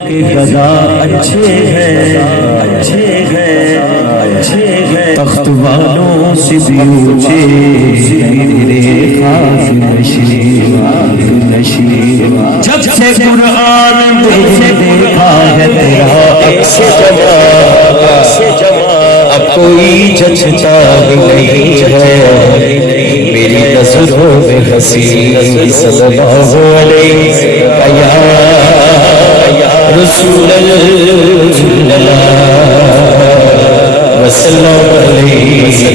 गदा अच्छे हैं तख्त वालों से भी ऊंचे मेरे खास नशीब जब से कुरान देखा है तेरा अक्स जमा अब कोई जचता नहीं है मेरी नज़रों में हंसी सल्लल्लाहु अलैहि रसूल अल्लाह वसल्लम अलैहि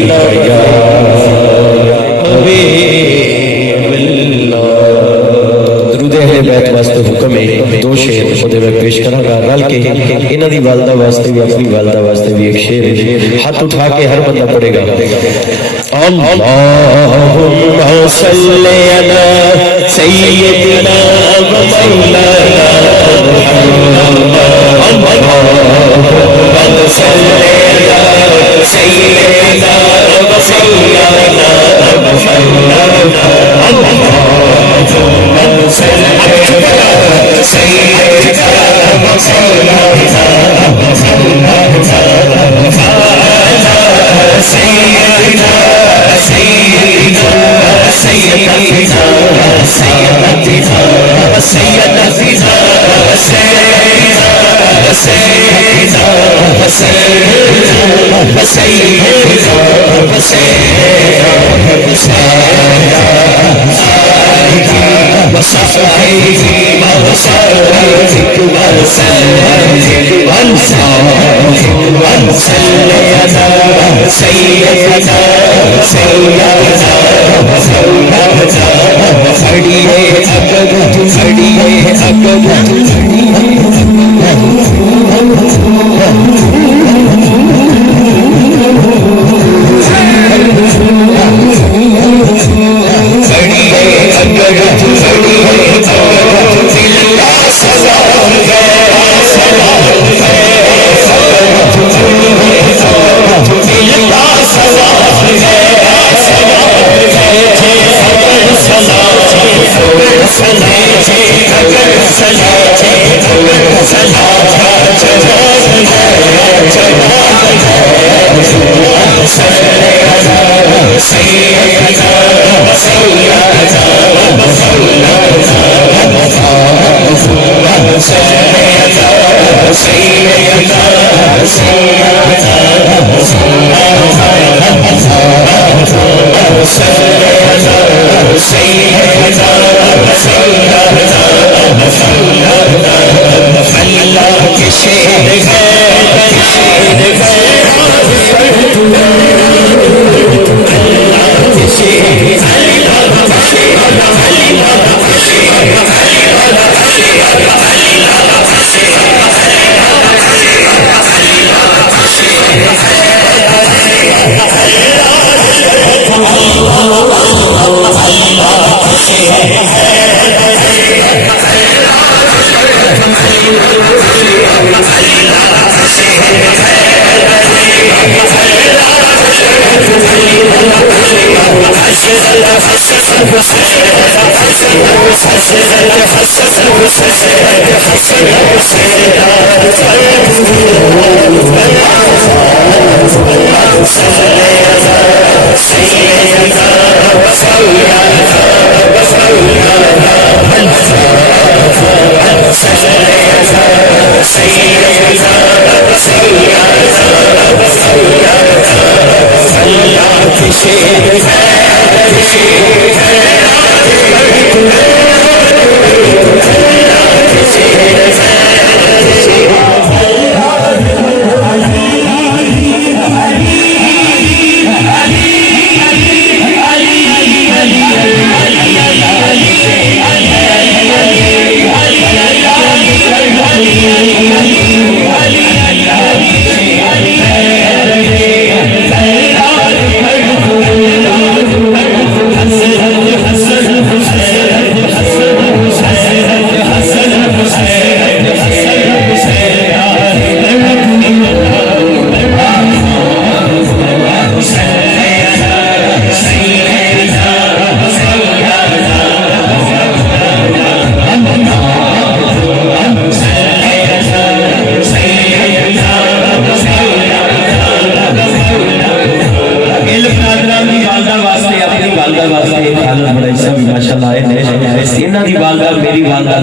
दरूद अहले बैत वास्ते हुक्म है दो शेर खुदे में पेश करांगा रल के इन्हां दी वालदा वास्ते भी अपनी वालदा वास्ते भी एक शेर हाथ उठा के हर बंदा पढ़ेगा अल्लाहुम्मा सल्ली अला सय्यिदिना व मौलाना अल्लाहुम्मा सल्ली अला सय्यिदिना व मौलाना अल्लाहुम्मा सल्ली अला सय्यिदिना व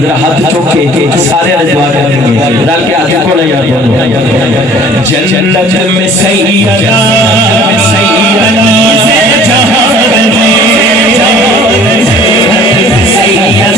जरा हाथ चुक के सारे दुआ करेंगे रल के हाथ को ले यार जन्नत में सैयदा सैयदा से जहां बने सैयदा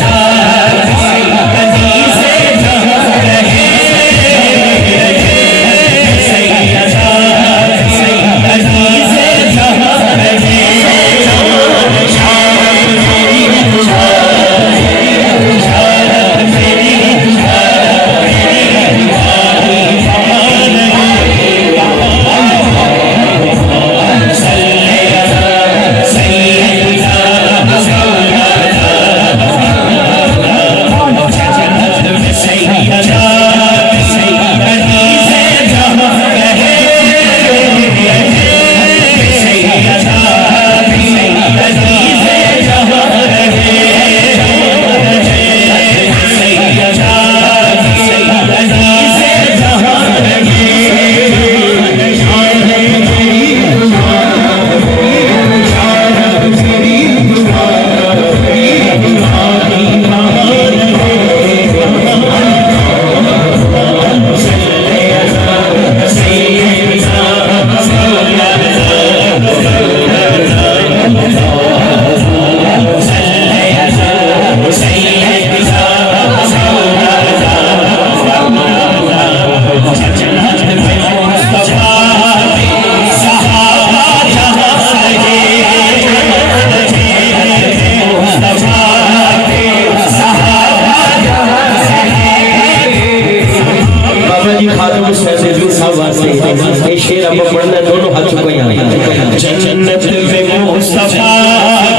शेर अब पढ़ना दोनों हाथ चुका जन्नत में मुस्तफा